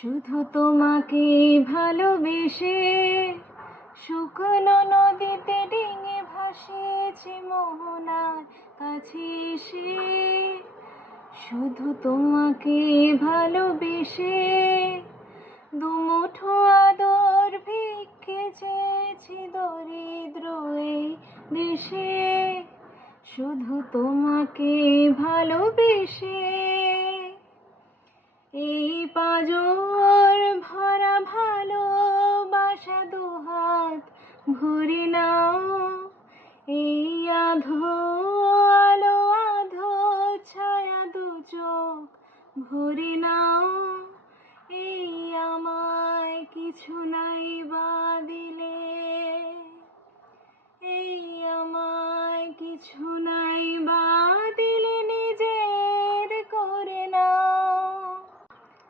শুধু তোমাকে ভালোবেসে শুকনো নদীতে ডিঙে ভাসিয়েছি মোহনার কাছে এসে। শুধু তোমাকে ভালোবেসে দুমুঠো আদর ভিক্ষে চেয়েছি দরিদ্র এই দেশে। শুধু তোমাকে ভালোবেসে এই পাঁজর ভরা ভালোবাসা দুহাত ভরে নাও। এই আধো আলো আধো ছায়া দু চোখ ভরে নাও।